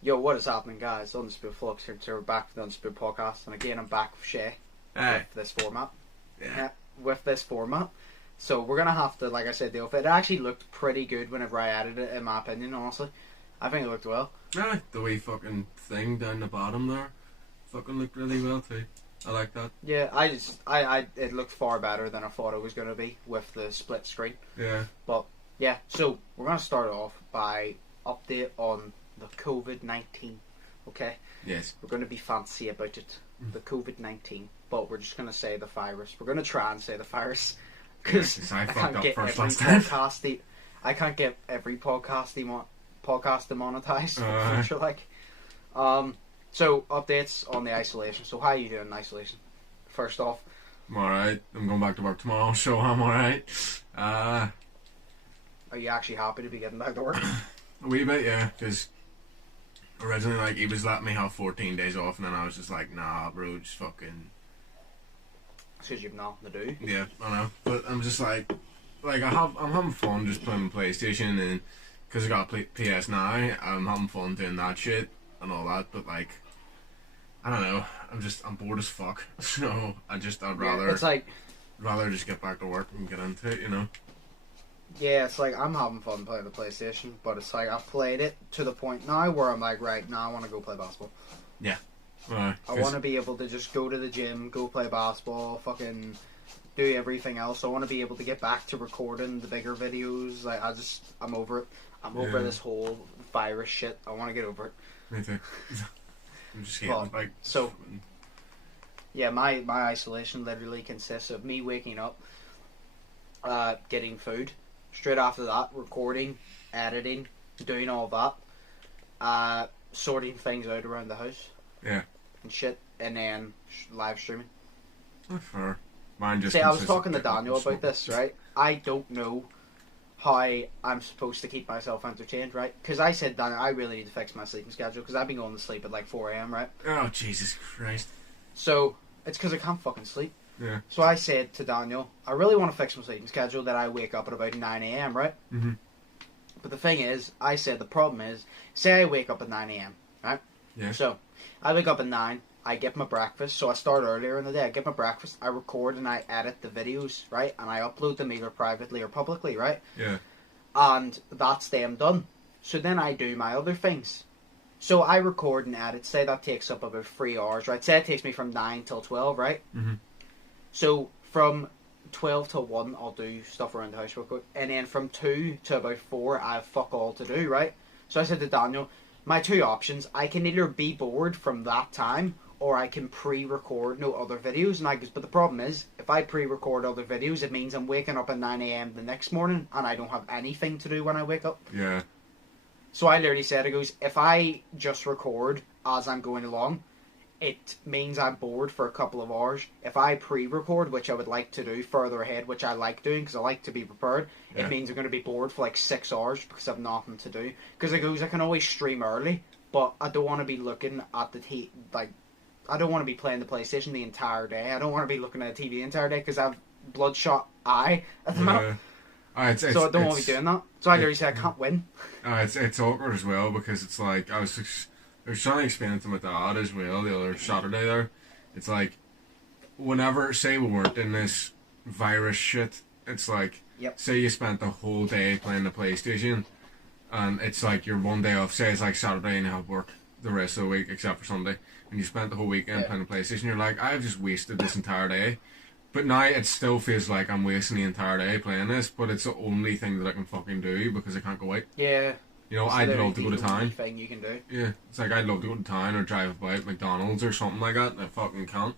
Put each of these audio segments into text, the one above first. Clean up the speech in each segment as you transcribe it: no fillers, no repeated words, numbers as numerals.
Yo, what is happening, guys? Undisputed Vlogs here. So we're back with the Undisputed Podcast, and again, I'm back with Shay with this format. Yeah. With this format. So we're gonna have to, like I said, deal with it. It actually looked pretty good whenever I edited it, in my opinion, honestly. I think it looked well. Yeah, the wee fucking thing down the bottom there fucking looked really well too. I like that. Yeah, it looked far better than I thought it was gonna be with the split screen. Yeah. But yeah, so we're gonna start off by update on the COVID-19. Okay. Yes. We're gonna be fancy about it. The COVID-19, but we're just gonna say the virus. We're gonna try and say the virus because I can't fucked get up first every last time. podcast. I can't get every podcast demonetized. in the future, like, so updates on the isolation. So how are you doing in isolation? First off, I'm alright. I'm going back to work tomorrow, so I'm alright. are you actually happy to be getting back to work? A wee bit, yeah, because originally, like, he was letting me have 14 days off, and then I was just like, nah, bro, just fucking... Because you've nothing to do. Yeah, I know. But I'm just like I'm having fun just playing PlayStation, and because I got PS now, I'm having fun doing that shit and all that, but like, I don't know, I'm bored as fuck, so I'd rather It's like, rather just get back to work and get into it, you know? yeah, it's like I'm having fun playing the PlayStation, but it's like I've played it to the point now where I'm like, right, now I want to go play basketball. Yeah. I want to be able to just go to the gym, go play basketball, fucking do everything else. I want to be able to get back to recording the bigger videos. Like, I'm over it. I'm over this whole virus shit. I want to get over it. Me too. I'm just hating, like... So, yeah, my isolation literally consists of me waking up, getting food, straight after that, recording, editing, doing all that, sorting things out around the house. Yeah. And shit, and then live streaming. Not fair. Mine just... See, I was talking to Daniel about this, right? I don't know how I'm supposed to keep myself entertained, right? Because I said, Daniel, I really need to fix my sleeping schedule, because I've been going to sleep at like 4 AM, right? Oh, Jesus Christ. So, it's because I can't fucking sleep. Yeah. So I said to Daniel, I really want to fix my sleeping schedule that I wake up at about 9 AM, right? Mm-hmm. But the thing is, I said the problem is, say I wake up at 9 AM, right? Yeah. So, I wake up at 9, I get my breakfast, so I start earlier in the day, I get my breakfast, I record and I edit the videos, right? And I upload them either privately or publicly, right? Yeah. And that's them done. So then I do my other things. So I record and edit, say that takes up about 3 hours, right? Say it takes me from 9 till 12, right? Mm-hmm. So from 12 till 1, I'll do stuff around the house real quick. And then from 2 to about 4, I have fuck all to do, right? So I said to Daniel, my two options, I can either be bored from that time, or I can pre-record no other videos. And I goes, but the problem is, if I pre-record other videos, it means I'm waking up at 9 AM the next morning, and I don't have anything to do when I wake up. Yeah. So I literally said, it goes, if I just record as I'm going along, it means I'm bored for a couple of hours. If I pre-record, which I would like to do further ahead, which I like doing because I like to be prepared, it means I'm going to be bored for like 6 hours because I have nothing to do. Because it goes, I can always stream early, but I don't want to be looking at the I don't want to be playing the PlayStation the entire day. I don't want to be looking at the TV the entire day because I have bloodshot eye at the minute. So I don't want to be doing that. So I literally say I can't win. It's awkward as well because it's like I was trying to explain it to my dad as well the other Saturday there. It's like, whenever, say we weren't in this virus shit, it's like, say you spent the whole day playing the PlayStation, and it's like your one day off, say it's like Saturday and you have work the rest of the week except for Sunday, and you spent the whole weekend playing the PlayStation, you're like, I've just wasted this entire day. But now it still feels like I'm wasting the entire day playing this, but it's the only thing that I can fucking do because I can't go out. Yeah. You know, I'd love to go to town. Thing you can do. Yeah, it's like I'd love to go to town or drive about McDonald's or something like that, and I fucking can't.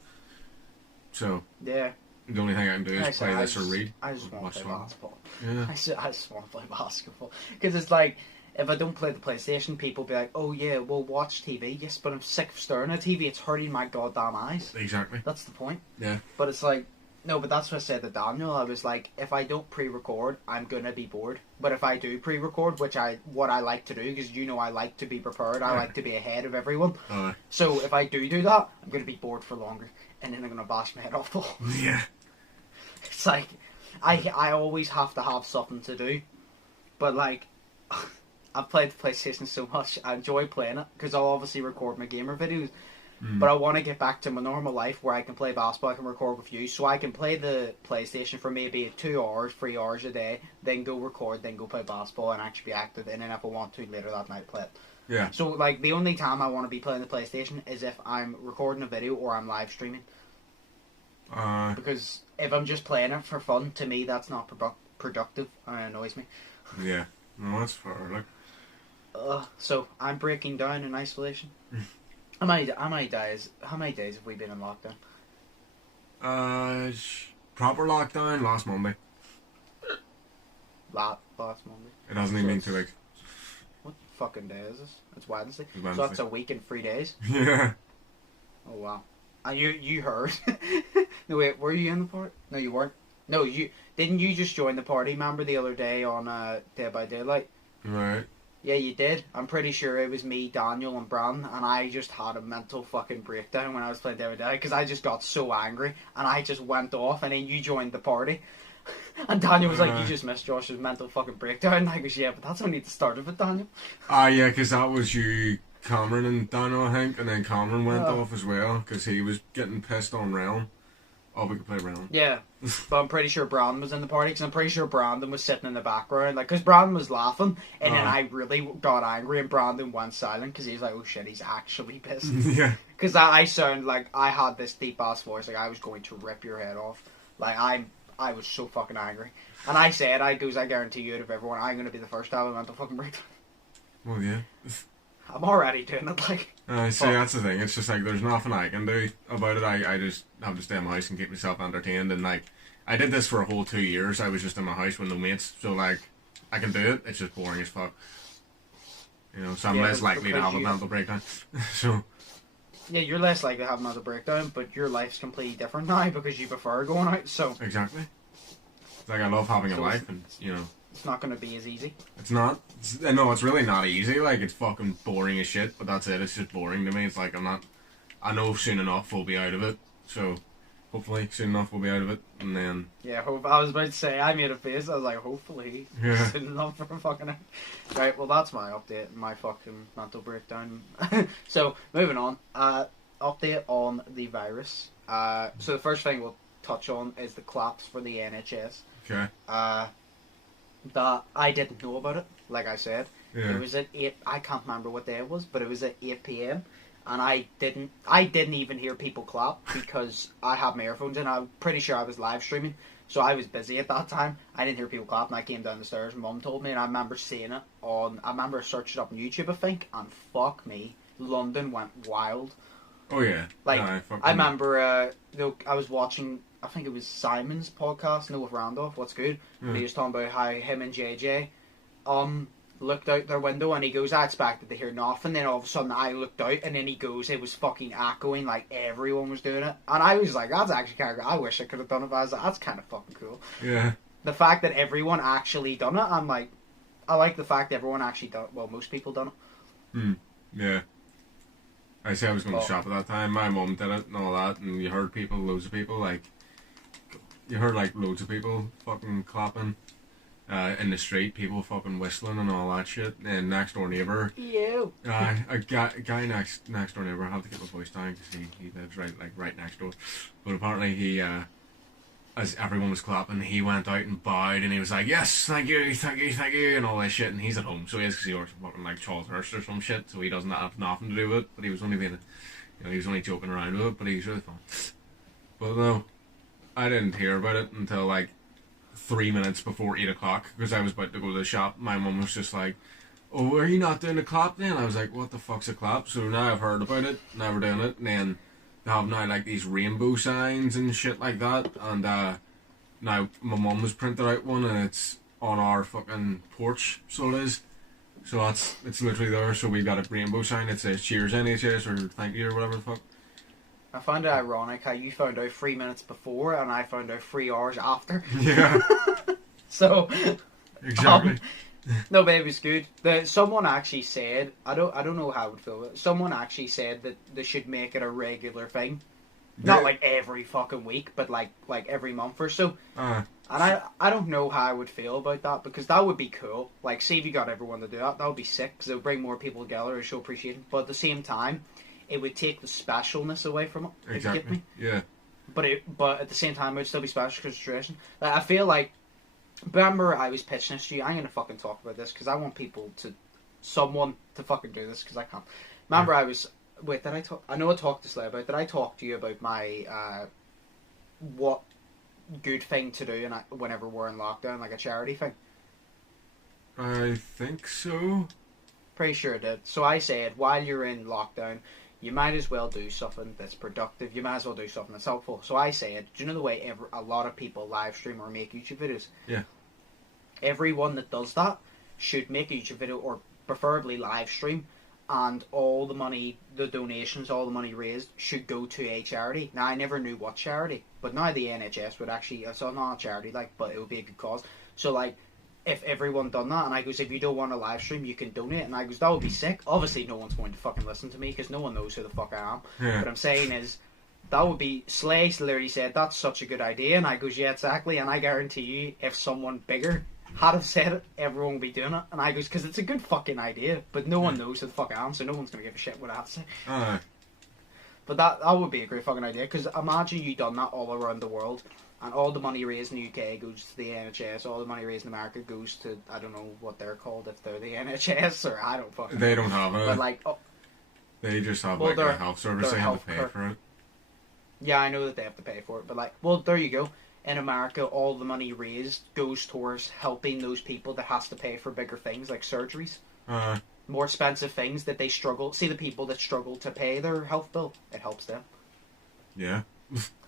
So, yeah, the only thing I can do is play this or read. I just want to play basketball. Yeah. I just want to play basketball. Because it's like, if I don't play the PlayStation, people be like, oh yeah, we'll watch TV. Yes, but I'm sick of staring at TV. It's hurting my goddamn eyes. Exactly. That's the point. Yeah. But it's like, no, but that's what I said to Daniel. I was like, if I don't pre-record, I'm going to be bored. But if I do pre-record, what I like to do, because you know I like to be prepared, I like to be ahead of everyone. So if I do that, I'm going to be bored for longer. And then I'm going to bash my head off the wall. Yeah. It's like, I always have to have something to do. But like, I've played the PlayStation so much. I enjoy playing it because I'll obviously record my gamer videos. But I want to get back to my normal life where I can play basketball, I can record with you, so I can play the PlayStation for maybe 2 hours, 3 hours a day, then go record, then go play basketball and actually be active, and then if I want to later that night play it. Yeah. So like the only time I want to be playing the PlayStation is if I'm recording a video or I'm live streaming. Because if I'm just playing it for fun, to me that's not productive and it annoys me. Yeah. No, that's fair. Like. So I'm breaking down in isolation. How many days have we been in lockdown? Proper lockdown last Monday. Last Monday. It hasn't even been 2 weeks. What fucking day is this? It's Wednesday. It's Wednesday. So that's a week and 3 days. Yeah. Oh wow. And you heard? No wait, were you in the party? No, you weren't. No, didn't you just join the party? Remember the other day on Dead by Daylight? Right. Yeah, you did. I'm pretty sure it was me, Daniel, and Bran, and I just had a mental fucking breakdown when I was playing Dead by Daylight because I just got so angry and I just went off, and then you joined the party. And Daniel was like, "You just missed Josh's mental fucking breakdown." And I goes, "Yeah, but that's only the start of it, Daniel." Yeah, because that was you, Cameron, and Daniel, I think, and then Cameron went off as well because he was getting pissed on Realm. Oh, we could play Realm. Yeah, but I'm pretty sure Brandon was in the party because I'm pretty sure Brandon was sitting in the background, like, because Brandon was laughing, and then I really got angry, and Brandon went silent because he was like, "Oh shit, he's actually pissed." Yeah. Because I sound like I had this deep ass voice, like I was going to rip your head off. Like I was so fucking angry, and I said, I guarantee you, out of everyone, I'm gonna be the first to have a mental fucking breakdown. Well, yeah. I'm already doing it, like. See, that's the thing. It's just like there's nothing I can do about it. I just have to stay in my house and keep myself entertained. And like, I did this for a whole 2 years. I was just in my house with no mates, so like, I can do it. It's just boring as fuck. You know, so I'm less likely to have a mental breakdown. So. Yeah, you're less likely to have another breakdown, but your life's completely different now because you prefer going out. So. Exactly. It's like I love having a life, and you know. It's not going to be as easy. It's not. No, it's really not easy. Like, it's fucking boring as shit, but that's it. It's just boring to me. It's like, I know soon enough we'll be out of it. So, hopefully, soon enough we'll be out of it. And then... Yeah, I was about to say, I made a face. I was like, hopefully, soon enough for fucking... Right, well, that's my update. My fucking mental breakdown. So, moving on. Update on the virus. So, the first thing we'll touch on is the collapse for the NHS. Okay. That I didn't know about it, like I said. Yeah. It was at 8, I can't remember what day it was, but it was at 8 PM, and I didn't even hear people clap because I had my earphones in. I'm pretty sure I was live streaming, so I was busy at that time. I didn't hear people clap, and I came down the stairs, and Mum told me, and I remember seeing it I remember searching it up on YouTube, I think, and fuck me, London went wild. Oh yeah. Like, I remember, I was watching, I think it was Simon's podcast, with Randolph, What's Good? Mm. He was talking about how him and JJ looked out their window, and he goes, I expected to hear nothing, then all of a sudden I looked out, and then he goes, it was fucking echoing, like everyone was doing it. And I was like, that's actually kind of cool. I wish I could have done it, but I was like, that's kind of fucking cool. Yeah. The fact that everyone actually done it, I'm like, I like the fact that everyone actually done it. Well, most people done it. Yeah. I say I was going to shop at that time. My mum did it and all that, and you heard people, loads of people, like, you heard, like, loads of people fucking clapping in the street, people fucking whistling and all that shit. And next door neighbour, a guy next door neighbour, I have to get my voice down because he lives right next door. But apparently he, as everyone was clapping, he went out and bowed, and he was like, yes, thank you, and all this shit. And he's at home, so he is, because he works fucking like Charles Hurst or some shit, so he doesn't have nothing to do with it. But he was only being, he was only joking around with it, but he's really fun. But no, I didn't hear about it until like 3 minutes before 8 o'clock, because I was about to go to the shop. My mum was just like, oh, are you not doing a clap then? I was like, what the fuck's a clap? So now I've heard about it, never doing it, and then they have now like these rainbow signs and shit like that, and now my mum has printed out one, and it's on our fucking porch, so it is. So it's literally there, so we've got a rainbow sign that says cheers NHS or thank you or whatever the fuck. I find it ironic how you found out 3 minutes before and I found out 3 hours after. Yeah. So exactly. No, but it was good. Someone actually said, I don't know how I would feel. Someone actually said that they should make it a regular thing, not like every fucking week, but like every month or so. And I don't know how I would feel about that, because that would be cool. Like, say if you got everyone to do that, that would be sick, because it would bring more people together and show appreciation. But at the same time, it would take the specialness away from it. If you get me. Yeah. But at the same time, it would still be special because of tradition. Like, I feel like, remember I was pitching this to you. I'm gonna fucking talk about this because I want someone to fucking do this because I can't. Remember I was. Wait, did I talk? I know I talked to Slay about. Did I talk to you about my what good thing to do whenever we're in lockdown, like a charity thing? I think so. Pretty sure it did. So I said, while you're in lockdown, you might as well do something that's productive. You might as well do something that's helpful. So I said, do you know the way a lot of people live stream or make YouTube videos? Yeah. Everyone that does that should make a YouTube video or preferably live stream, and all the money, the donations, all the money raised should go to a charity. Now, I never knew what charity, but now the NHS would actually, it's not a charity, like, but it would be a good cause. So, like, if everyone done that, and I goes, if you don't want a live stream, you can donate, and I goes, that would be sick. Obviously, no one's going to fucking listen to me, because no one knows who the fuck I am. Yeah. What I'm saying is, that would be, Slay literally said, that's such a good idea, and I goes, yeah, exactly, and I guarantee you, if someone bigger had have said it, everyone would be doing it. And I goes, because it's a good fucking idea, but no one knows who the fuck I am, so no one's going to give a shit what I have to say. But that would be a great fucking idea, because imagine you done that all around the world, and all the money raised in the UK goes to the NHS, all the money raised in America goes to, I don't know what they're called, if they're the NHS, or I don't fucking know. They don't have it. But like, they just have like a health service, they have to pay for it. Yeah, I know that they have to pay for it, but like, well, there you go. In America, all the money raised goes towards helping those people that has to pay for bigger things like surgeries. More expensive things that they struggle. See the people that struggle to pay their health bill, it helps them. Yeah.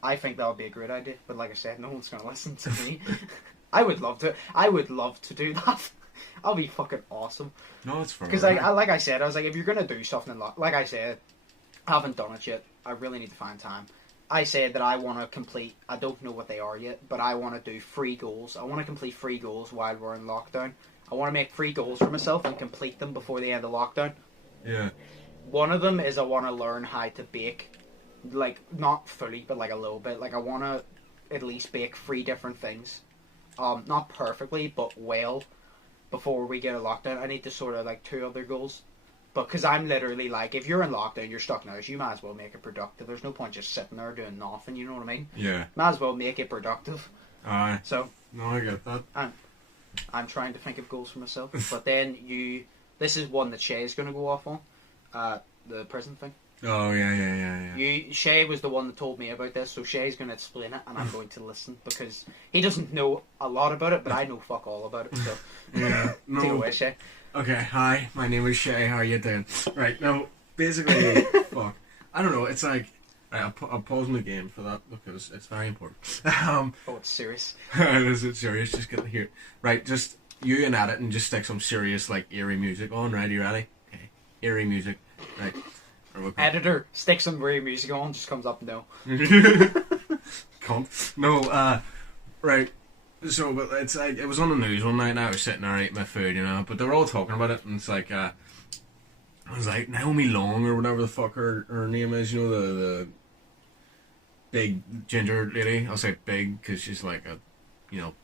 I think that would be a great idea, but like I said, no one's going to listen to me. I would love to do that. That'll be fucking awesome. No, it's fine. Because like I said, I was like, if you're going to do something, like I said, I haven't done it yet. I really need to find time. I said that I want to complete, I don't know what they are yet, but I want to do 3 goals. I want to complete 3 goals while we're in lockdown. I want to make 3 goals for myself and complete them before the end of lockdown. Yeah. One of them is I want to learn how to bake. Like, not fully, but like a little bit. Like, I want to at least bake 3 different things. Not perfectly, but well, before we get a lockdown. I need to sort of, like, 2 other goals. But because I'm literally like, if you're in lockdown, you're stuck in the house, you might as well make it productive. There's no point just sitting there doing nothing, you know what I mean? Yeah. Might as well make it productive. Aye. So. No, I get that. I'm trying to think of goals for myself. But then this is one that Shay's going to go off on. The prison thing. Oh, yeah. Shay was the one that told me about this, so Shay's going to explain it, and I'm going to listen, because he doesn't know a lot about it, but I know fuck all about it, so. Yeah. No. Take it away, Shay. Okay, hi, my name is Shay, how are you doing? Right, now, basically, fuck, I don't know, it's like, right, I'll pause my game for that, because it's very important. Oh, it's serious. Is it serious? Just get to hear. Right, just, you and edit and just stick some serious, like, eerie music on, right, are you ready? Okay, eerie music, right. Editor, stick some eerie music on, just comes up no. Cunt. No, right. So, but it's like, it was on the news one night and I was sitting there eating my food, you know, but they were all talking about it, and it's like, I was like, Naomi Long, or whatever the fuck her name is, you know, the big ginger lady. I'll say big, because she's like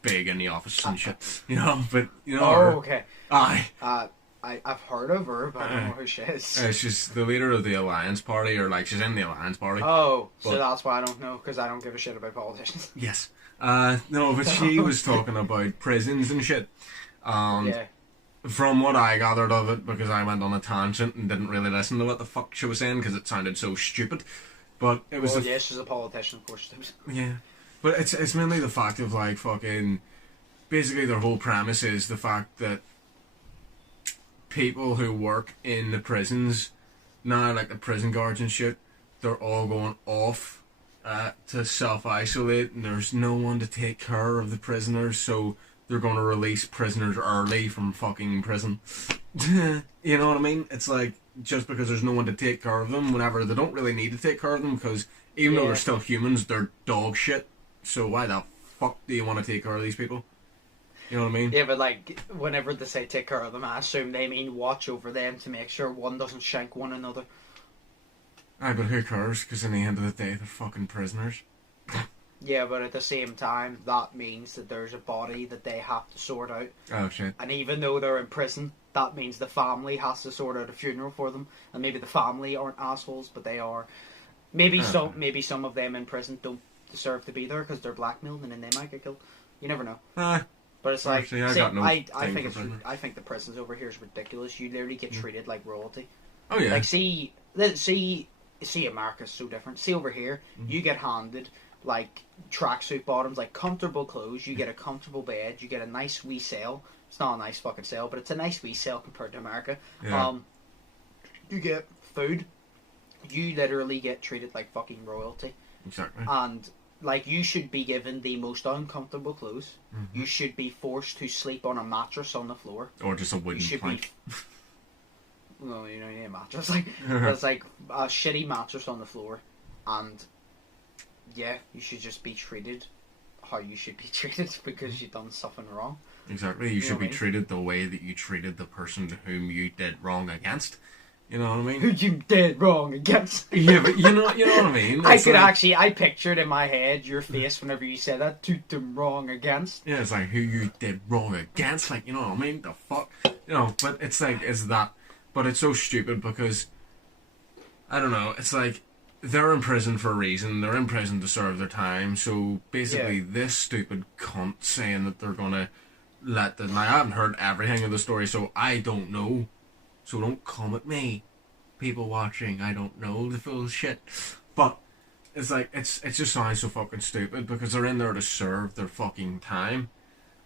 big in the office and shit, you know, but, you know. Oh, okay. Aye. I've heard of her, but I don't know who she is. She's the leader of the Alliance Party, or like, she's in the Alliance Party. Oh, so that's why I don't know, because I don't give a shit about politicians. Yes. No, but she was talking about prisons and shit. Yeah. From what I gathered of it, because I went on a tangent and didn't really listen to what the fuck she was saying, because it sounded so stupid. But it was. Well, yeah, she's a politician, of course she does. Yeah. But it's mainly the fact of, like, fucking. Basically, their whole premise is the fact that people who work in the prisons now, like the prison guards and shit, they're all going off to self-isolate, and there's no one to take care of the prisoners, so they're going to release prisoners early from fucking prison. You know what I mean? It's like, just because there's no one to take care of them, whenever they don't really need to take care of them, because even though they're still humans, they're dog shit, so why the fuck do you want to take care of these people? You know what I mean? Yeah, but like, whenever they say take care of them, I assume they mean watch over them to make sure one doesn't shank one another. Aye, but who cares? Because in the end of the day, they're fucking prisoners. Yeah, but at the same time, that means that there's a body that they have to sort out. Oh shit. And even though they're in prison, that means the family has to sort out a funeral for them. And maybe the family aren't assholes, but they are. Maybe some of them in prison don't deserve to be there because they're blackmailed, and then they might get killed. You never know. But it's like, actually, I think the prisons over here is ridiculous. You literally get treated like royalty. Oh yeah. Like see, America's so different. See over here, you get handed like tracksuit bottoms, like comfortable clothes. You get a comfortable bed. You get a nice wee cell. It's not a nice fucking cell, but it's a nice wee cell compared to America. Yeah. You get food. You literally get treated like fucking royalty. Exactly. And like, you should be given the most uncomfortable clothes. You should be forced to sleep on a mattress on the floor. Or just a wooden plank. No, you need a mattress. Like, it's like a shitty mattress on the floor. And yeah, you should just be treated how you should be treated because you've done something wrong. Exactly. You should be treated the way that you treated the person to whom you did wrong against. You know what I mean? Who you did wrong against. Yeah, but you know what I mean? I pictured in my head your face whenever you said that, to them wrong against. Yeah, it's like who you did wrong against, like, you know what I mean? The fuck? You know, but it's like, it's that. But it's so stupid because, I don't know, it's like, they're in prison for a reason, they're in prison to serve their time, so basically this stupid cunt saying that they're gonna let them, I haven't heard everything of the story, so I don't know. So don't come at me, people watching. I don't know the full shit. But it's like, it just sounds so fucking stupid because they're in there to serve their fucking time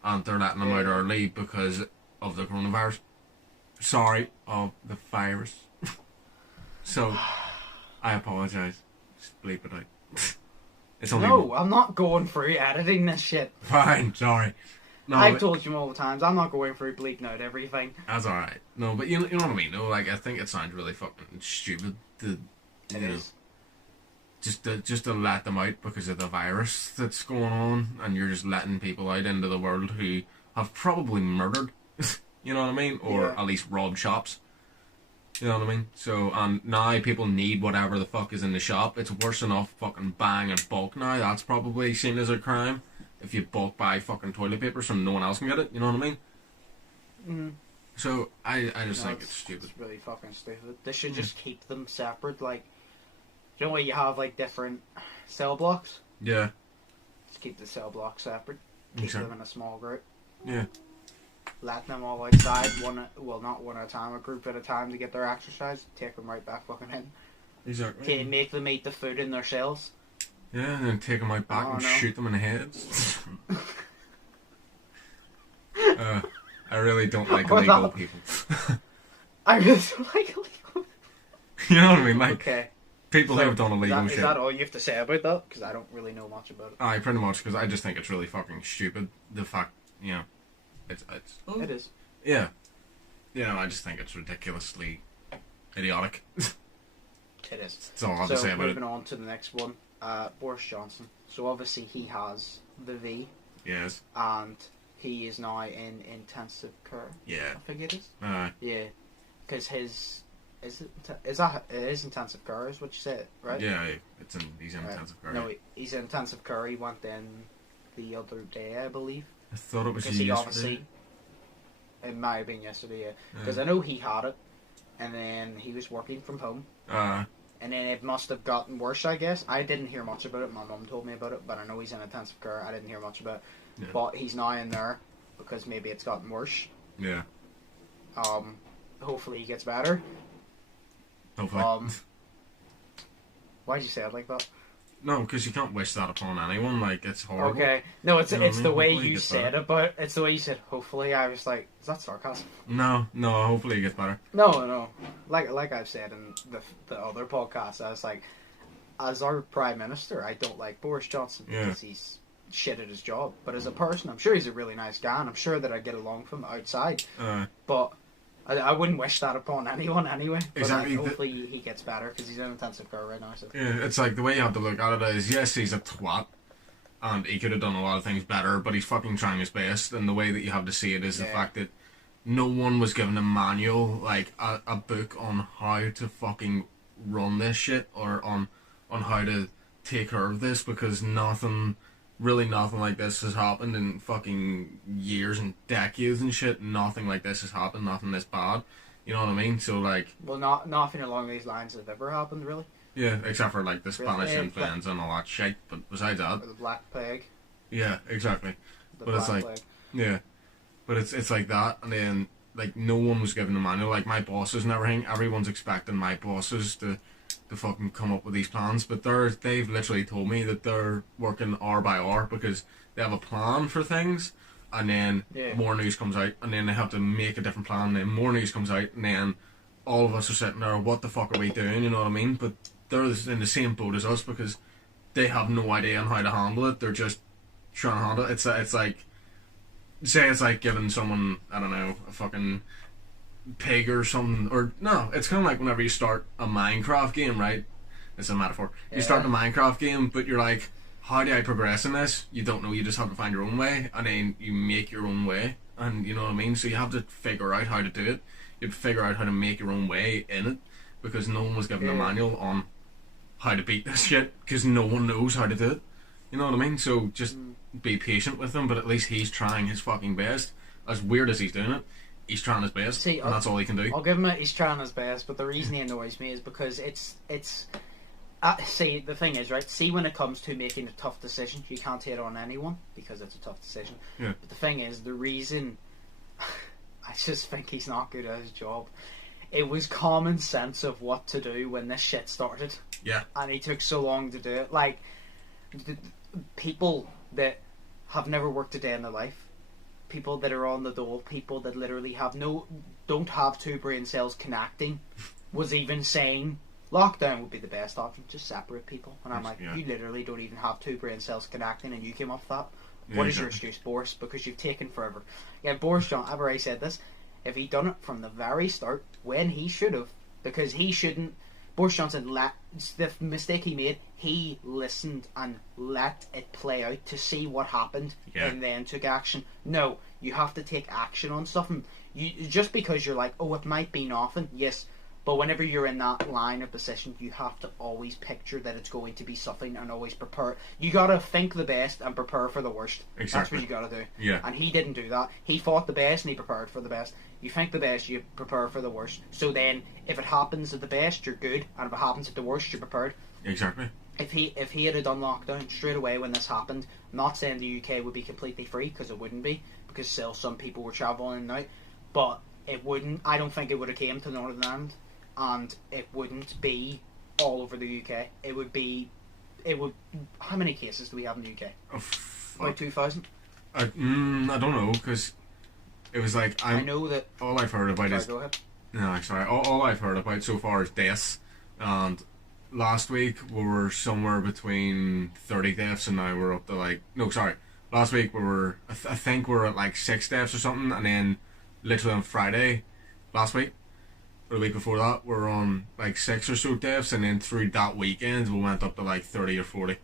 and they're letting them out early because of the coronavirus. Sorry, of the virus. So, I apologise. Just bleep it out. It's only I'm not going through editing this shit. Fine, sorry. No, I've told you multiple times, I'm not going through bleeping out everything. That's alright. No, but you know what I mean? No, like, I think it sounds really fucking stupid to, you know, just to let them out because of the virus that's going on, and you're just letting people out into the world who have probably murdered, you know what I mean? Or at least robbed shops. You know what I mean? So, and now people need whatever the fuck is in the shop. It's worse enough fucking buying in bulk now. That's probably seen as a crime. If you bulk buy fucking toilet paper so no one else can get it, you know what I mean? Mm-hmm. So, I just think it's stupid. It's really fucking stupid. They should just keep them separate, like, you know where you have, like, different cell blocks? Yeah. Just keep the cell blocks separate. Keep them in a small group. Yeah. Let them all outside, not one at a time, a group at a time to get their exercise. Take them right back fucking in. Exactly. Make them eat the food in their cells. Yeah, and then take them out back and shoot them in the heads. I really don't like illegal people. I really don't like illegal. You know what I mean? Like, people who have done illegal shit. Is that all you have to say about that? Because I don't really know much about it. Pretty much, because I just think it's really fucking stupid. The fact, you know, it is. Yeah. You know, I just think it's ridiculously idiotic. It is. That's all I have to say about it. Moving on to the next one. Boris Johnson. So obviously he has the V. Yes. And he is now in intensive care. Yeah. I think it is. Yeah. Because his... It is intensive care, is what you said, right? Yeah, he's in intensive care. No, he's in intensive care. He went in the other day, I believe. I thought it was yesterday. It might have been yesterday, yeah. Because I know he had it, and then he was working from home. And then it must have gotten worse, I guess. I didn't hear much about it. My mum told me about it, but I know he's in intensive care. I didn't hear much about it. Yeah. But he's now in there because maybe it's gotten worse. Yeah. Hopefully he gets better. Hopefully. Why'd you say it like that? No, because you can't wish that upon anyone. Like, it's horrible. Okay. No, it's the way you said it, but it's the way you said hopefully. I was like, is that sarcasm? No, hopefully he gets better. No. Like I've said in the other podcast, I was like, as our Prime Minister, I don't like Boris Johnson because he's shit at his job. But as a person, I'm sure he's a really nice guy, and I'm sure that I get along with him outside. But I wouldn't wish that upon anyone anyway. But exactly. Hopefully he gets better because he's in intensive care right now. So. Yeah, it's like the way you have to look at it is, yes, he's a twat, and he could have done a lot of things better, but he's fucking trying his best. And the way that you have to see it is the fact that no one was given a manual, like a book on how to fucking run this shit, or on how to take care of this because nothing like this has happened in fucking years and decades and shit. Nothing like this has happened. Nothing this bad. You know what I mean? So like, well, nothing along these lines has ever happened, really. Yeah, except for like the Spanish influenza and all that shit. But besides that, or the Black Plague. Yeah, exactly. The but Black it's like, Plague. yeah, but it's like that, and then like no one was given a manual. Like my bosses and everything, everyone's expecting my bosses to fucking come up with these plans, but they've literally told me that they're working hour by hour because they have a plan for things, and then more news comes out, and then they have to make a different plan, and then more news comes out, and then all of us are sitting there, what the fuck are we doing, you know what I mean? But they're in the same boat as us because they have no idea on how to handle it. They're just trying to handle it. It's like, say it's like giving someone, I don't know, a fucking pig or something, or no, it's kind of like whenever you start a Minecraft game, right? It's a metaphor. You start a Minecraft game, but you're like, how do I progress in this? You don't know, you just have to find your own way, and then you make your own way, and you know what I mean? So you have to figure out how to do it. You have to figure out how to make your own way in it, because no one was given a manual on how to beat this shit, because no one knows how to do it. You know what I mean? So just be patient with him, but at least he's trying his fucking best. As weird as he's doing it, he's trying his best, and that's all he can do. I'll give him it, he's trying his best, but the reason he annoys me is because it's see, the thing is, right, see, when it comes to making a tough decision, you can't hate on anyone, because it's a tough decision. Yeah. But the thing is, the reason I just think he's not good at his job, it was common sense of what to do when this shit started. Yeah. And he took so long to do it. Like, people that have never worked a day in their life, people that are on the dole, people that literally don't have two brain cells connecting, was even saying lockdown would be the best option. Just separate people. And I'm like, you literally don't even have two brain cells connecting, and you came up with that. What is your excuse, Boris? Because you've taken forever. Yeah, Boris Johnson, I've already said this. If he'd done it from the very start, when he should have, because he shouldn't. Boris Johnson, the mistake he made, he listened and let it play out to see what happened, and then took action. No, you have to take action on something. Just because you're like, oh, it might be nothing, yes, but whenever you're in that line of position, you have to always picture that it's going to be something and always prepare. You gotta think the best and prepare for the worst. Exactly. That's what you gotta do. Yeah. And he didn't do that. He fought the best and he prepared for the best. You think the best, you prepare for the worst. So then, if it happens at the best, you're good, and if it happens at the worst, you're prepared. Exactly. If he had done lockdown straight away when this happened, I'm not saying the UK would be completely free, because it wouldn't be, because still some people were travelling in and out, but it wouldn't. I don't think it would have came to Northern Ireland, and it wouldn't be all over the UK. It would. How many cases do we have in the UK? About 2,000. I don't know, because it was like I know that all I've heard about is go ahead. No, sorry. All I've heard about so far is deaths, and last week we were somewhere between 30 deaths, and now we're up to like last week we were I think we were at like 6 deaths or something, and then literally on Friday last week or the week before that we were on like 6 or so deaths, and then through that weekend we went up to like 30 or 40.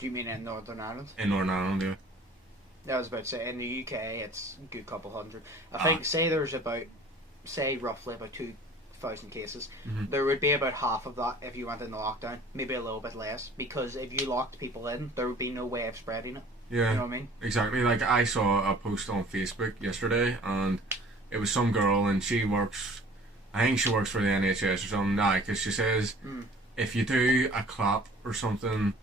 Do you mean in Northern Ireland? In Northern Ireland, yeah. I was about to say, in the UK it's a good couple hundred. I think, say roughly about 2,000 cases, there would be about half of that if you went into lockdown, maybe a little bit less, because if you locked people in, there would be no way of spreading it. Yeah, you know what I mean? Exactly. Like, I saw a post on Facebook yesterday, and it was some girl, and I think she works for the NHS or something, because she says, if you do a clap or something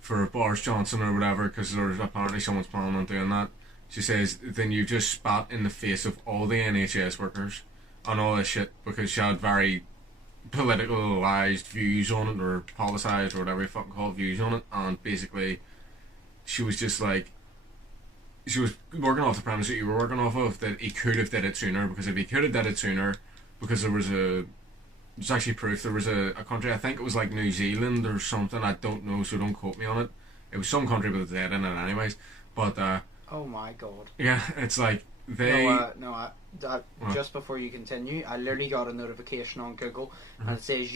for Boris Johnson or whatever, because there's apparently someone's planning on doing that, she says, then you just spat in the face of all the NHS workers and all this shit, because she had very politicalised views on it, or politicised, or whatever you fucking call it, views on it, and basically she was just like, she was working off the premise that you were working off of, that he could have did it sooner, because if he could have did it sooner, because there's actually proof, there was a country, I think it was like New Zealand or something, I don't know, so don't quote me on it, it was some country with a dead in it anyways, but oh my god. yeah, it's like they just before you continue, I literally got a notification on Google, and it says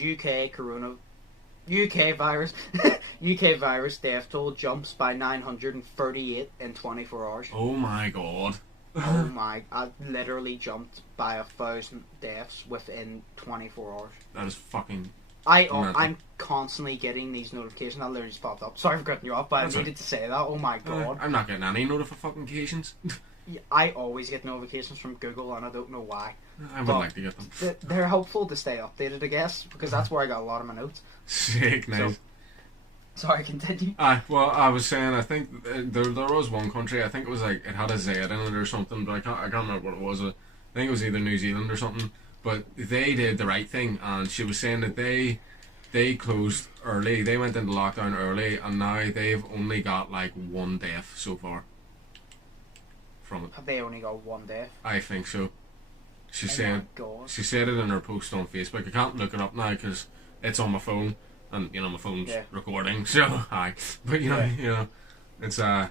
UK virus death toll jumps by 938 in 24 hours. Oh my god. Oh my, I literally jumped by 1,000 deaths within 24 hours. That is fucking I'm constantly getting these notifications. That literally just popped up. Sorry for cutting you off, but I needed to say that. Oh my god. I'm not getting any notifications. I always get notifications from Google, and I don't know why. I would like to get them. They're helpful to stay updated, I guess, because that's where I got a lot of my notes. Sick, nice. So, sorry, continue. Well, I was saying, I think there was one country, I think it was like, it had a Z in it or something, but I can't remember what it was. I think it was either New Zealand or something, but they did the right thing, and she was saying that they closed early, they went into lockdown early, and now they've only got like one death so far from it. Have they only got one death? I think so. She my she said it in her post on Facebook. I can't look it up now because it's on my phone, and my phone's recording. So hi, but you know, it's I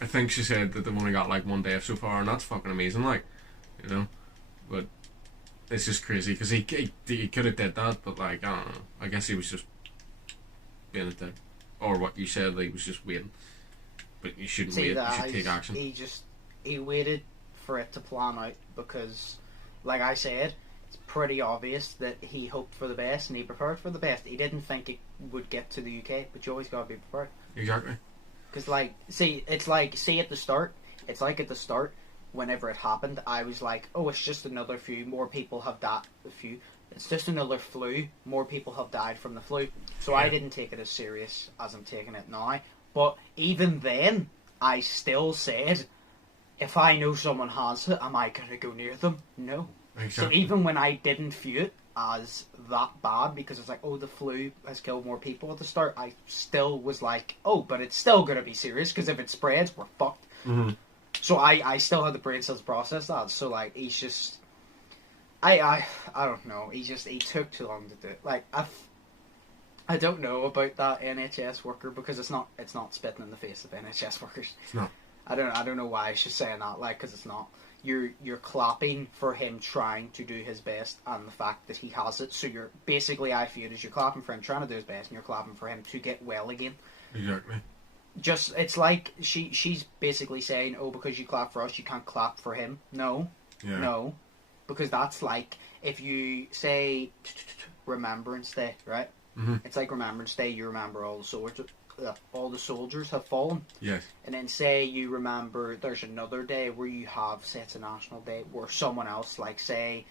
think she said that they've only got like one death so far, and that's fucking amazing. Like, but it's just crazy because he could have did that, but like, I don't know. I guess he was just being a dick, or what you said, like, he was just waiting. But you shouldn't wait. You should take action. He waited for it to plan out because, like I said, it's pretty obvious that he hoped for the best and he prepared for the best. He didn't think it would get to the UK, but you always gotta be prepared. Exactly. Because, like, at the start, it's like at the start, whenever it happened, I was like, oh, it's just another flu. More people have died. It's just another flu. More people have died from the flu. So I didn't take it as serious as I'm taking it now. But even then, I still said, if I know someone has it, am I going to go near them? No. Exactly. So even when I didn't view it as that bad, because it's like, oh, the flu has killed more people at the start, I still was like, oh, but it's still going to be serious, because if it spreads, we're fucked. Mm-hmm. So I still had the brain cells to process that. So, like, he's just... I don't know. He took too long to do it. Like, I don't know about that NHS worker, because it's not spitting in the face of NHS workers. It's not. I don't know why she's saying that, like, because it's not. You're clapping for him trying to do his best and the fact that he has it. So you're basically, I feel it as you're clapping for him trying to do his best, and you're clapping for him to get well again. Exactly. Just, it's like she's basically saying, oh, because you clap for us, you can't clap for him. No. Yeah. No. Because that's like, if you say Remembrance Day, right? Mm-hmm. It's like Remembrance Day, you remember all the soldiers have fallen. Yes. And then say you remember there's another day where you have, say it's a national day, where someone else, like say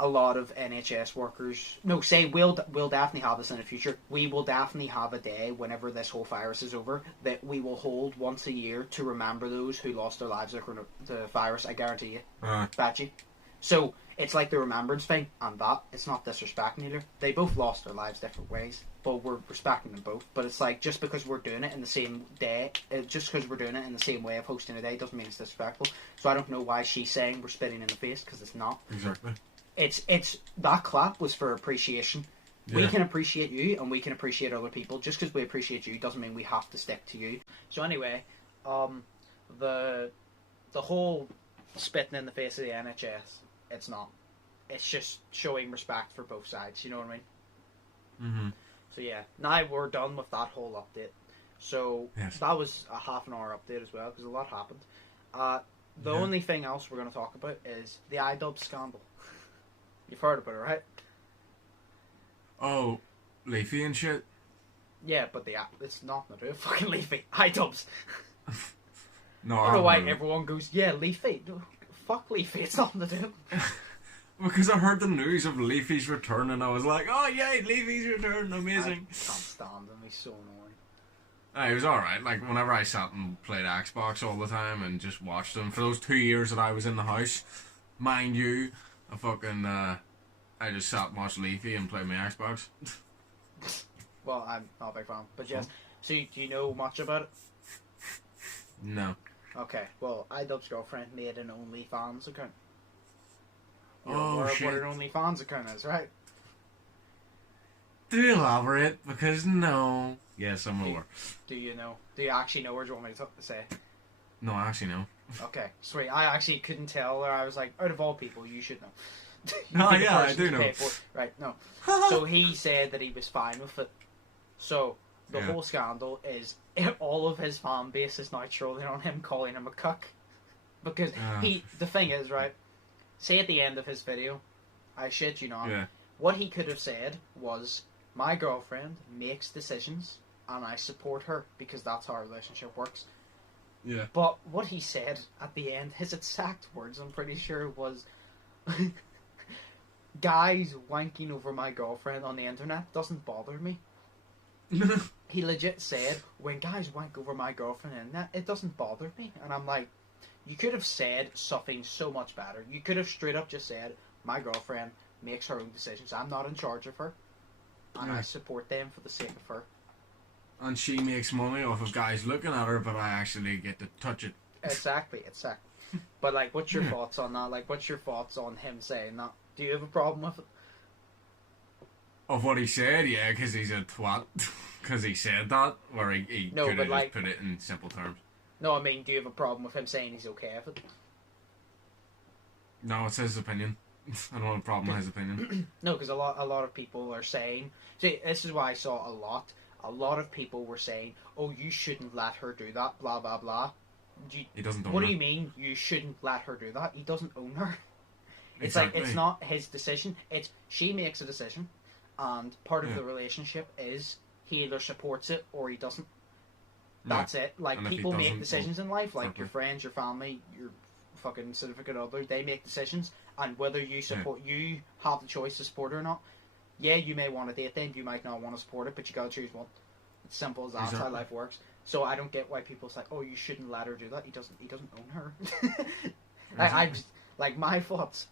a lot of NHS workers, no, say we'll definitely have this in the future. We will definitely have a day whenever this whole virus is over that we will hold once a year to remember those who lost their lives to the virus. I guarantee you. Bet you. So it's like the remembrance thing, and that it's not disrespecting either. They both lost their lives different ways, but we're respecting them both. But it's like, just because we're doing it in the same day, just because we're doing it in the same way of hosting a day, doesn't mean it's disrespectful. So I don't know why she's saying we're spitting in the face, because it's not. Exactly. It's that clap was for appreciation. Yeah. We can appreciate you, and we can appreciate other people. Just because we appreciate you doesn't mean we have to stick to you. So anyway, the whole spitting in the face of the NHS, it's not. It's just showing respect for both sides. You know what I mean? Mm-hmm. So yeah, now we're done with that whole update. So that was a half an hour update as well, because a lot happened. The only thing else we're going to talk about is the iDubbbz scandal. You've heard about it, right? Oh, Leafy and shit? Yeah, but it's nothing to do with fucking Leafy. iDubbbz. No, I don't know why everyone goes, yeah, Leafy. Fuck Leafy, it's nothing to do. Because I heard the news of Leafy's return and I was like, oh yay, Leafy's return, amazing. I can't stand him, he's so annoying. It was alright, like whenever I sat and played Xbox all the time and just watched them, for those 2 years that I was in the house, mind you, I just sat and watched Leafy and played my Xbox. Well, I'm not a big fan, but yes. So, do you know much about it? No. Okay, well, iDubbbz girlfriend made an OnlyFans account. Shit. What an OnlyFans account is, right? Do you elaborate? Because no. Yes, I'm aware. Do you know? Do you actually know, or do you want me to say? No, I actually know. Okay, sweet. I actually couldn't tell, or I was like, out of all people, you should know. Oh, yeah, I do know. Right, no. So he said that he was fine with it. So the whole scandal is all of his fan base is now trolling on him, calling him a cuck. Because the thing is, right, say at the end of his video, I shit you not, what he could have said was, my girlfriend makes decisions and I support her because that's how our relationship works. Yeah. But what he said at the end, his exact words, I'm pretty sure, was, guys wanking over my girlfriend on the internet doesn't bother me. He legit said, when guys wank over my girlfriend on the internet, it doesn't bother me. And I'm like, you could have said something so much better. You could have straight up just said, my girlfriend makes her own decisions. I'm not in charge of her. And I support them for the sake of her. And she makes money off of guys looking at her, but I actually get to touch it. Exactly. But, like, what's your thoughts on that? Like, what's your thoughts on him saying that? Do you have a problem with it? Of what he said, yeah, because he's a twat. Because he said that, or he No, could have but, like, just put it in simple terms. No, I mean, do you have a problem with him saying he's okay with it? No, it's his opinion. I don't have a problem with his opinion. No, because a lot of people are saying... See, this is why I saw a lot. A lot of people were saying, oh, you shouldn't let her do that, blah, blah, blah. He doesn't own What her. do you mean, you shouldn't let her do that? He doesn't own her. It's Exactly. like, it's not his decision. It's, she makes a decision, and part of the relationship is he either supports it or he doesn't. That's it. Like, And if he people make doesn't, decisions in life, like fuck your it. friends, your family, your fucking significant other, they make decisions, and whether you support, you have the choice to support it or not. Yeah, you may want to date them, you might not want to support it, but you gotta choose one. It's simple as that. That's how life works. So I don't get why people say, "Oh, you shouldn't let her do that." He doesn't own her. I just, like, my thoughts.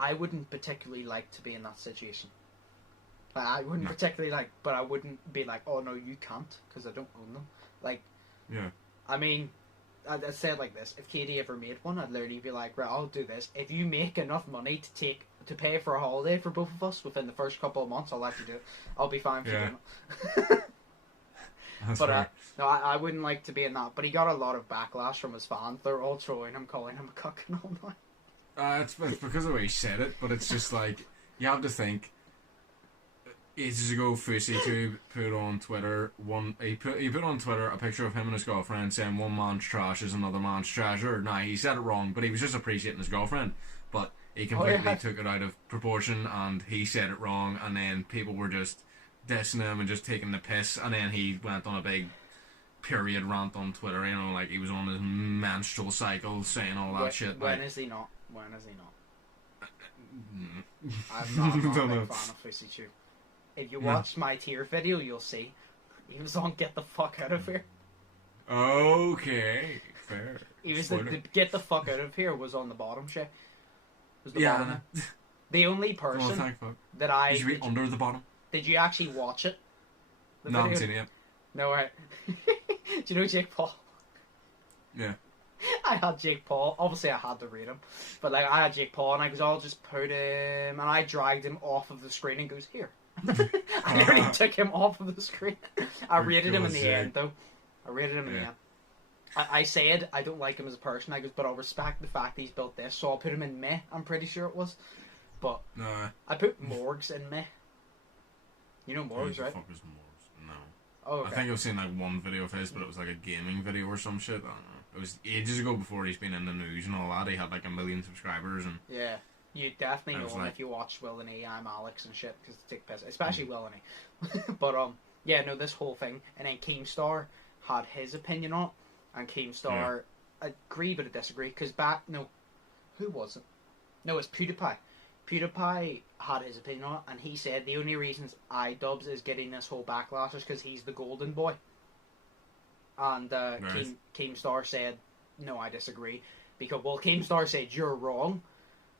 I wouldn't particularly like to be in that situation. I wouldn't particularly like, but I wouldn't be like, "Oh no, you can't," because I don't own them. Like, I mean, I'd say it like this: if Katie ever made one, I'd literally be like, "Right, I'll do this. If you make enough money to pay for a holiday for both of us within the first couple of months, I'll let you do it. I'll be fine for doing it." But no, I wouldn't like to be in that. But he got a lot of backlash from his fans. They're all trolling him, calling him a cuck and all that. It's because of the way he said it, but it's just like, you have to think. Ages ago, Fusi2 put on Twitter he put on Twitter a picture of him and his girlfriend saying one man's trash is another man's treasure. Now, he said it wrong, but he was just appreciating his girlfriend. But he completely took it out of proportion, and he said it wrong, and then people were just dissing him and just taking the piss, and then he went on a big period rant on Twitter, you know, like he was on his menstrual cycle saying all that shit. When is he not? When is he not? I'm not a big fan of Fusi2. If you watch my tier video, you'll see he was on "Get the Fuck Out of Here." Okay, fair. He was the "Get the Fuck Out of Here" was on the bottom shit. Bottom. The only person that I... You should be under the bottom. Did you actually watch it? No, I haven't seen it yet. No, right. Do you know Jake Paul? Yeah. I had Jake Paul. Obviously, I had to read him. But, like, I had Jake Paul, and I goes, I'll just put him... And I dragged him off of the screen and goes, here. I already took him off of the screen. I rated him in the end, though. I rated him in the end. I said I don't like him as a person. I goes, but I'll respect the fact he's built this, so I'll put him in meh. I'm pretty sure it was. But I put Morgs in meh. You know Morgs, right? Who the fuck is Morgs? No. Oh, okay. I think I've seen like one video of his, but it was like a gaming video or some shit. I don't know. It was ages ago before he's been in the news and all that. He had like 1 million subscribers and... Yeah. You definitely know him like, if you watch Will and E, I'm Alex and shit, because they take piss. Especially Will and E. But, yeah, no, this whole thing. And then Keemstar had his opinion on it. And Keemstar agreed but disagree. Because who was it? No, it's PewDiePie. PewDiePie had his opinion on it, and he said the only reasons iDubbbz is getting this whole backlash is because he's the golden boy. And Keemstar said, no, I disagree. Because, well, Keemstar said, you're wrong,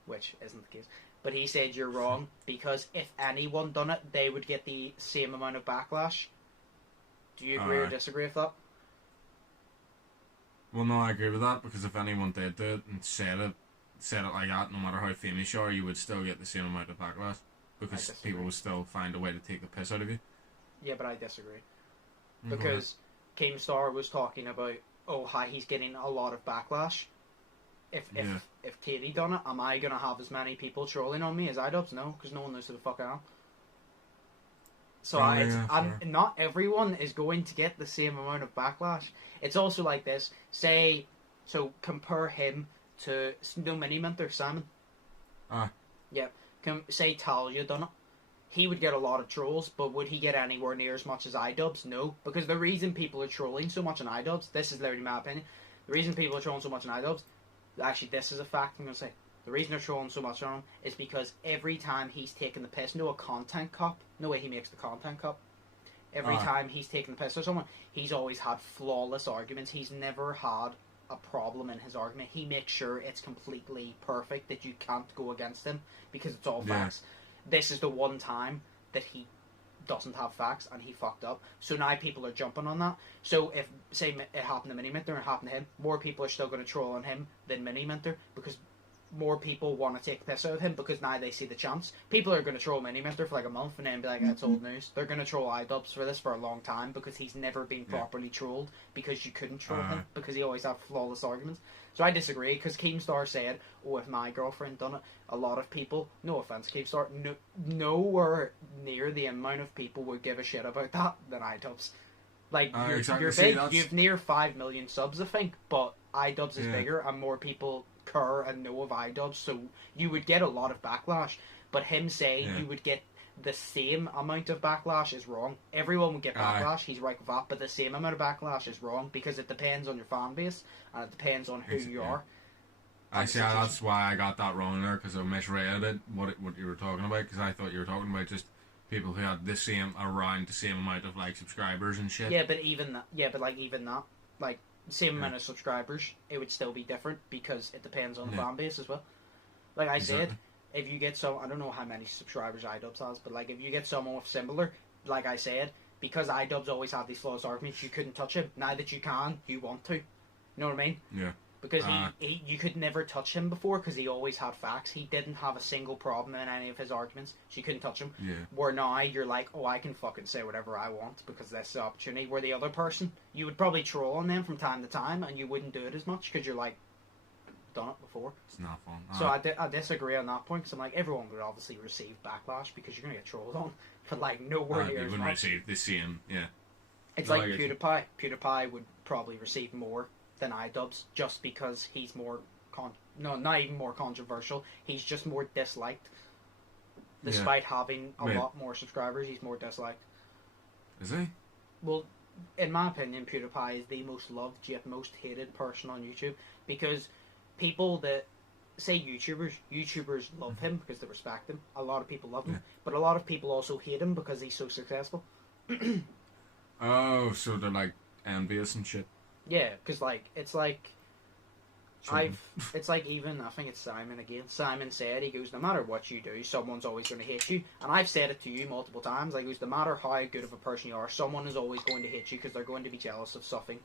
which isn't the case. But he said you're wrong, because if anyone done it, they would get the same amount of backlash. Do you agree or disagree with that? Well, no, I agree with that, because if anyone did do it and said it like that, no matter how famous you are, you would still get the same amount of backlash. Because people would still find a way to take the piss out of you. Yeah, but I disagree. Because Keemstar was talking about, how he's getting a lot of backlash. If Katie done it, am I going to have as many people trolling on me as iDubbbz? No, because no one knows who the fuck I am. So not everyone is going to get the same amount of backlash. It's also like this. Compare him to Mini Minter, Simon. Ah. Yep. Say Talia done it, he would get a lot of trolls, but would he get anywhere near as much as iDubbbz? No, because the reason people are trolling so much on iDubbbz, this is literally my opinion, the reason people are trolling so much on iDubbbz, actually this is a fact I'm going to say, the reason they're trolling so much on him is because every time he's taken the piss, no a content cop, no way he makes the content cop, every time he's taken the piss or someone, he's always had flawless arguments, he's never had a problem in his argument, he makes sure it's completely perfect, that you can't go against him, because it's all facts. This is the one time that he doesn't have facts and he fucked up. So now people are jumping on that. So if, say, it happened to Mini Minter and it happened to him, more people are still going to troll on him than Mini Minter, because more people want to take the piss out of him because now they see the chance. People are going to troll Mini Minter for like a month and then be like, that's old news. They're going to troll iDubbbz for this for a long time because he's never been properly trolled, because you couldn't troll him because he always had flawless arguments. So I disagree, because Keemstar said, oh, if my girlfriend done it, a lot of people, no offense Keemstar, nowhere near the amount of people would give a shit about that than iDubbbz. Like, you're big, you've near 5 million subs I think, but iDubbbz is bigger and more people care and know of iDubbbz, so you would get a lot of backlash, but him saying you would get the same amount of backlash is wrong. Everyone would get backlash, he's right with that, but the same amount of backlash is wrong, because it depends on your fan base and it depends on who you are. I see, that's why I got that wrong there, because I misread it, what you were talking about, because I thought you were talking about just people who had around the same amount of like subscribers and shit. Yeah, but even that, like same amount of subscribers, it would still be different, because it depends on the fan base as well. Like I said, if you get I don't know how many subscribers iDubbbz has, but like if you get someone with similar, like I said, because iDubbbz always had these flawless arguments, you couldn't touch him. Now that you can, you want to. You know what I mean? Yeah. Because you could never touch him before, because he always had facts. He didn't have a single problem in any of his arguments, so you couldn't touch him. Yeah. Where now you're like, oh, I can fucking say whatever I want because that's the opportunity. Where the other person, you would probably troll on them from time to time, and you wouldn't do it as much because you're like, done it before. It's not fun. So I disagree on that point, because I'm like, everyone would obviously receive backlash because you're going to get trolled on, but like nowhere near as much. You wouldn't receive the same, It's like PewDiePie. PewDiePie would probably receive more than iDubbbz, just because he's more not even more controversial, he's just more disliked. Despite having a lot more subscribers, he's more disliked. Is he? Well, in my opinion, PewDiePie is the most loved yet most hated person on YouTube, because people that say YouTubers love him because they respect him. A lot of people love him, but a lot of people also hate him because he's so successful. Oh, so they're like envious and shit. Yeah, because like it's like it's like, even I think it's Simon again. Simon said, he goes, no matter what you do, someone's always going to hate you. And I've said it to you multiple times. I goes, no matter how good of a person you are, someone is always going to hate you because they're going to be jealous of something.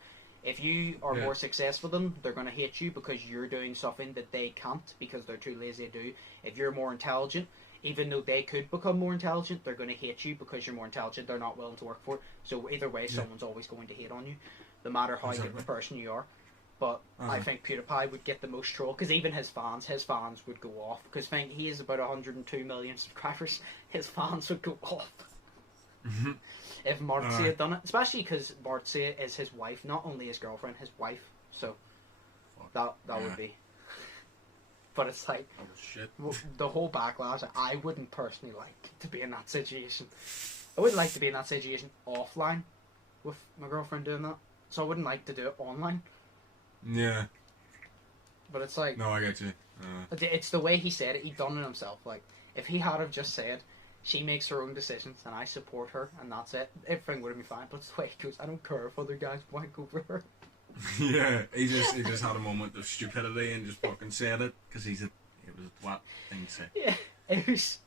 If you are more successful than them, they're going to hate you because you're doing something that they can't because they're too lazy to do. If you're more intelligent, even though they could become more intelligent, they're going to hate you because you're more intelligent. They're not willing to work for it. So either way, someone's always going to hate on you, no matter how good of a person you are. But I think PewDiePie would get the most troll, because even his fans would go off. Because I think he has about 102 million subscribers. His fans would go off if Martzi had done it. Especially because Martzi is his wife, not only his girlfriend, his wife. So that would be. But it's like, the whole backlash, I wouldn't personally like to be in that situation. I wouldn't like to be in that situation offline with my girlfriend doing that. So I wouldn't like to do it online. Yeah. But it's like... No, I get you. It's the way he said it. He done it himself. Like, if he had have just said, she makes her own decisions and I support her and that's it, everything would have been fine. But it's the way he goes, I don't care if other guys wank over her. Yeah, he just had a moment of stupidity and just fucking said it, because it was a twat thing to say. Yeah, it was...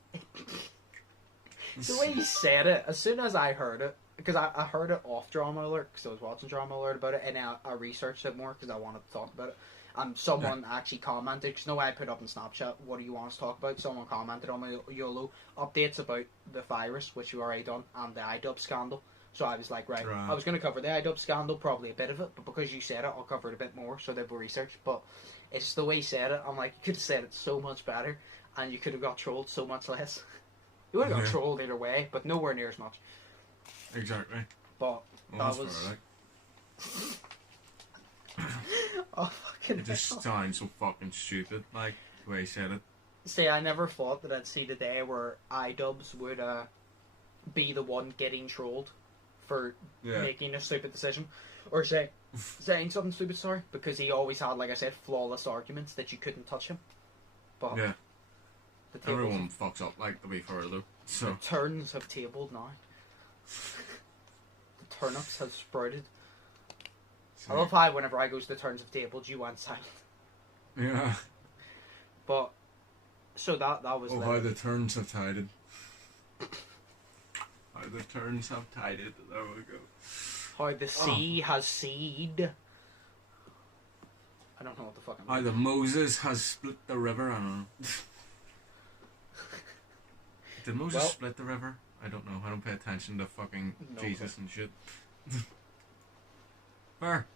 the way he said it, as soon as I heard it, because I heard it off Drama Alert, because I was watching Drama Alert about it, and I researched it more because I wanted to talk about it. And someone actually commented, because no way I put up on Snapchat, what do you want us to talk about? Someone commented on my Yolo updates about the virus, which we already done, and the iDubbbz scandal. So I was like, right, I was going to cover the iDubbbz scandal, probably a bit of it, but because you said it, I'll cover it a bit more, so they've researched. But it's the way he said it. I'm like, you could have said it so much better, and you could have got trolled so much less. You would have got trolled either way, but nowhere near as much. Exactly. But that was... oh, fucking It just sounds so fucking stupid, like, the way he said it. See, I never thought that I'd see the day where iDubbbz would be the one getting trolled for making a stupid decision. Or saying something stupid, sorry. Because he always had, like I said, flawless arguments that you couldn't touch him. But yeah. Everyone fucks up, like, to be fair, though. So. The turns have tabled now. The turnips have sprouted. I love how whenever I go to the turns have tabled, you went silent. Yeah. But, so that was... Oh, how the turns have tided. How the turns have tided. There we go. How the sea has seed. I don't know what the fuck I'm How the Moses has split the river. I don't know. Did Moses split the river? I don't know. I don't pay attention to fucking Jesus and shit. Fair.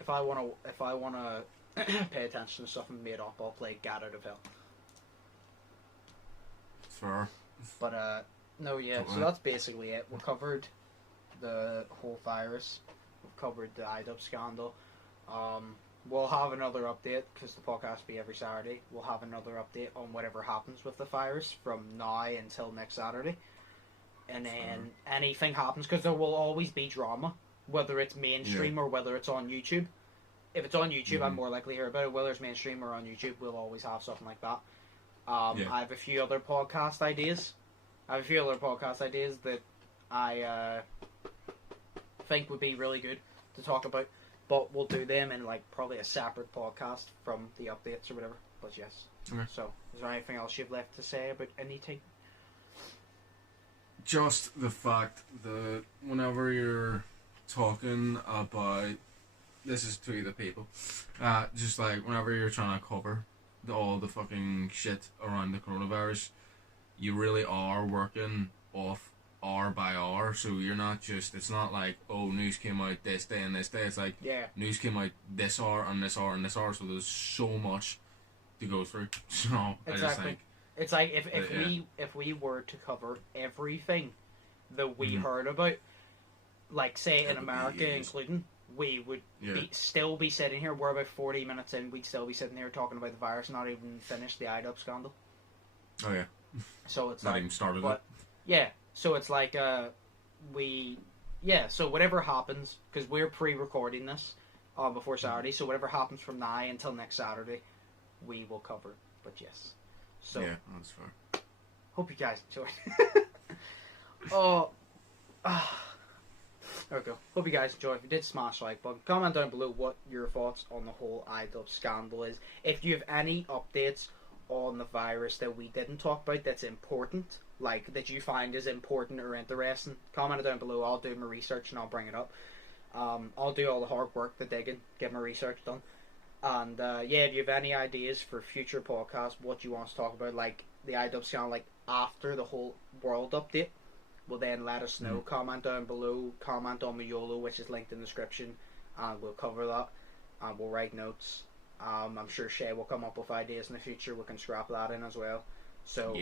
If I wanna pay attention to stuff and made up, I'll play Get Out of Hell. Fair. But no, yeah. So that's basically it. We covered the whole virus. We've covered the iDubbbz scandal. We'll have another update, because the podcast will be every Saturday. We'll have another update on whatever happens with the virus from now until next Saturday. And then anything happens, because there will always be drama, whether it's mainstream or whether it's on YouTube. If it's on YouTube, I'm more likely to hear about it. Whether it's mainstream or on YouTube, we'll always have something like that. I have a few other podcast ideas. That I think would be really good to talk about. But we'll do them in, like, probably a separate podcast from the updates or whatever. But yes. Okay. So, is there anything else you've left to say about anything? Just the fact that whenever you're talking about... This is to the people. Just, like, whenever you're trying to cover all the fucking shit around the coronavirus, you really are working off hour by hour, so you're not just, it's not like, oh, news came out this day and this day. It's like, news came out this hour and this hour and this hour, so there's so much to go through. So exactly. I just think it's like if we were to cover everything that we heard about, like, say in America including, we would still be sitting here. We're about 40 minutes in. We'd still be sitting here talking about the virus, not even finished the iDubbbz scandal. Oh yeah. So it's not even started it. Yeah. So it's like, so whatever happens, because we're pre-recording this before Saturday, so whatever happens from now until next Saturday, we will cover. But yes. So, yeah, that's fair. Hope you guys enjoyed. There we go. Hope you guys enjoyed. If you did, smash the like button. Comment down below what your thoughts on the whole iDubbbz scandal is. If you have any updates on the virus that we didn't talk about that's important, like that you find is important or interesting, comment it down below. I'll do my research and I'll bring it up. I'll do all the hard work, the digging, get my research done. And if you have any ideas for future podcasts, what you want us to talk about, like the iDubbbz scandal, like after the whole world update, well then let us know. Comment down below. Comment on my Yolo, which is linked in the description, and we'll cover that. And we'll write notes. I'm sure Shay will come up with ideas in the future. We can scrap that in as well. So,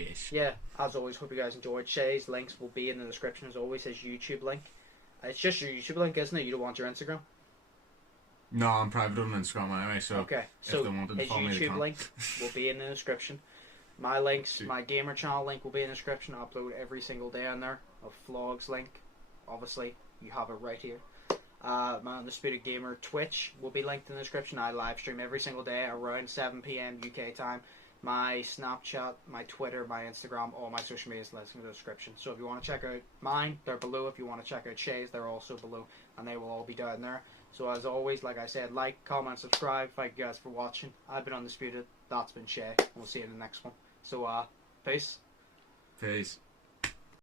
as always, hope you guys enjoyed. Shay's links will be in the description as always, his YouTube link. It's just your YouTube link, isn't it? You don't want your Instagram? No, I'm private on Instagram anyway, so okay. So his YouTube link will be in the description. My links, my gamer channel link will be in the description. I upload every single day on there. A vlogs link, obviously, you have it right here. My Undisputed Gamer Twitch will be linked in the description. I live stream every single day around 7 PM UK time. My Snapchat, my Twitter, my Instagram, all my social media is linked in the description. So if you want to check out mine, they're below. If you want to check out Shay's, they're also below. And they will all be down there. So as always, like I said, like, comment, subscribe. Thank you guys for watching. I've been Undisputed. That's been Shay. We'll see you in the next one. So, peace. Peace.